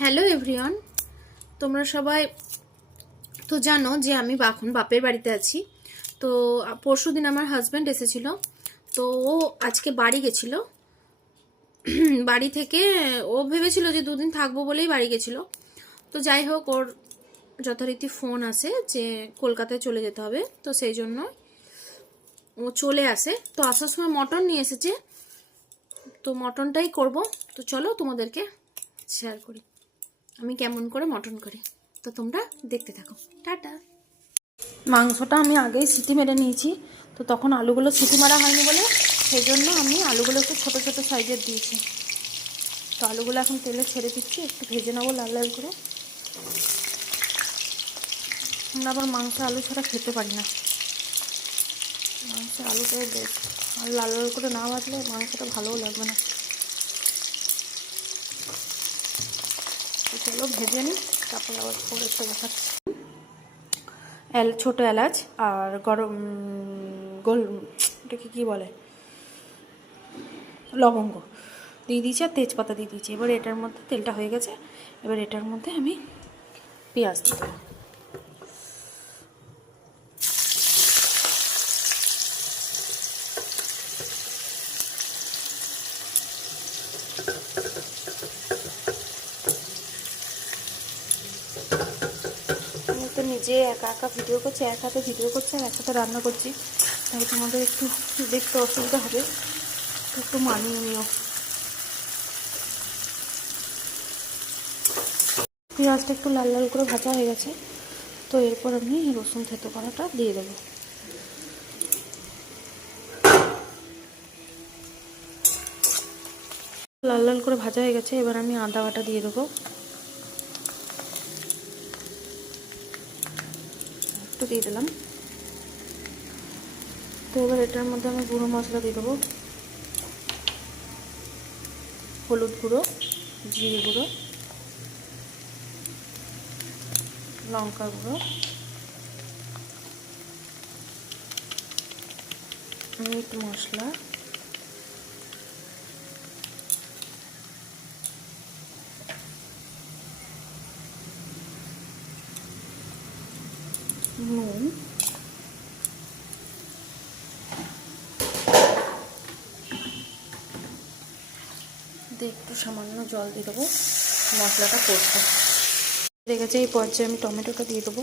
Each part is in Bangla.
হ্যালো এভরিওয়ান, তোমরা সবাই তো জানো যে আমি এখন বাপের বাড়িতে আছি। তো পরশুদিন আমার হাজব্যান্ড এসেছিল, তো ও আজকে বাড়ি গেছিল। বাড়ি থেকে ও ভেবেছিল যে দুদিন থাকবো বলেই বাড়ি গেছিল। তো যাই হোক, ওর যথারীতি ফোন আসে যে কলকাতায় চলে যেতে হবে, তো সেই জন্য ও চলে আসে। তো আসার সময় মটন নিয়ে এসেছে, তো মটনটাই করব। তো চলো তোমাদেরকে শেয়ার করি আমি কেমন করে মটন করি, তো তোমরা দেখতে থাকো। টাটা। মাংসটা আমি আগেই সিটি মেরে নিয়েছি, তো তখন আলুগুলো সিটি মারা হয়নি বলে সেই জন্য আমি আলুগুলো একটু ছোটো ছোটো সাইজের দিয়েছি। তো আলুগুলো এখন তেলে ছেড়ে দিচ্ছি, একটু ভেজে নেবো লাল লাল করে। আমরা আবার মাংস আলু ছাড়া খেতে পারি না, মাংসে আলুটাই বেস্ট। আর লাল লাল করে না ভাজলে মাংসটা ভালোও লাগবে না। তো চলো ভেজে নিই, তারপরে আবার পরে একটা দেখাচ্ছি। ছোটো এলাচ আর গরম গোল, এটাকে কী বলে, লবঙ্গ দিয়ে দিয়েছি আর তেজপাতা দিয়ে দিয়েছি। এবার এটার মধ্যে তেলটা হয়ে গেছে, এবার এটার মধ্যে আমি পেঁয়াজ দিব। আমি তো নিজে একা একা ভিডিও করছি, এক হাতে ভিডিও করছি আর এক হাতে রান্না করছি, তাই তোমাদের একটু দেখতে অসুবিধা হবে, একটু মানিয়ে নিও। পেঁয়াজটা একটু লাল লাল করে ভাজা হয়ে গেছে, তো এরপর আমি রসুন থেতো করাটা দিয়ে দেবো। লাল লাল করে ভাজা হয়ে গেছে, এবার আমি আদা বাটা দিয়ে দেবো, একটু দিয়ে দিলাম। তো এবার এটার মধ্যে আমি গুঁড়ো মশলা দিয়ে দেবো, হলুদ গুঁড়ো, জিরে গুঁড়ো, লঙ্কা গুঁড়ো, মিট মশলা, নুন, দিয়ে একটু সামান্য জল দিয়ে দেবো, মশলাটা কষবো। দেখেছি এই পর্যায়ে আমি টমেটোটা দিয়ে দেবো।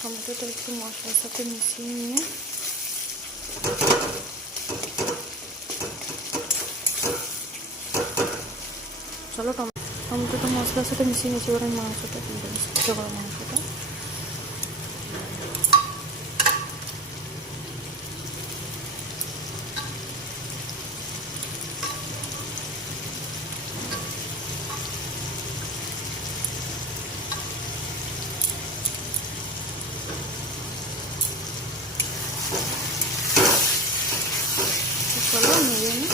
টমেটোটা একটু মশলার সাথে মিশিয়ে নিয়ে চলো টমেটোটা মশলার সাথে মিশিয়ে নিয়েছি, এবার আমি মাংসটা দিয়ে দেবো, সিদ্ধ করা মাংসটা। চলো নেড়ে নিই।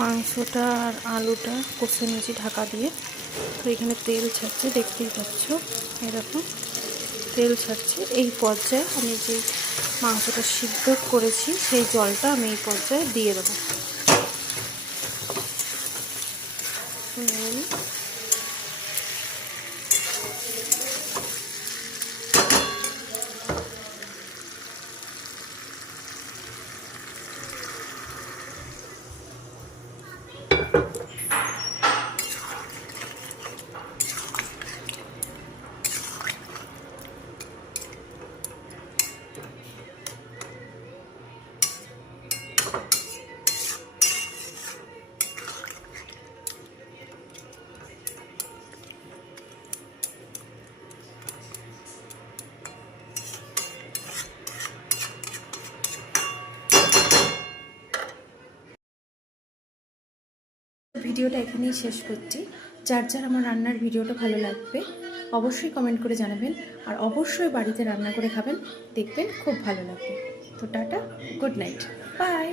মাংসটা আর আলুটা কষে নিয়েছি ঢাকা দিয়ে, তো এখানে তেল ছাড়ছে, দেখতেই পাচ্ছ, এরকম তেল ছাড়ছে। এই পর্যায়ে আমি যে মাংসটা সিদ্ধ করেছি সেই জলটা আমি এই পর্যায়ে দিয়ে দেবো। ভিডিওটা এখানেই শেষ করছি। যার যার আমার রান্নার ভিডিওটা ভালো লাগবে অবশ্যই কমেন্ট করে জানাবেন, আর অবশ্যই বাড়িতে রান্না করে খাবেন, দেখবেন খুব ভালো লাগবে। তো টাটা, গুড নাইট, বাই।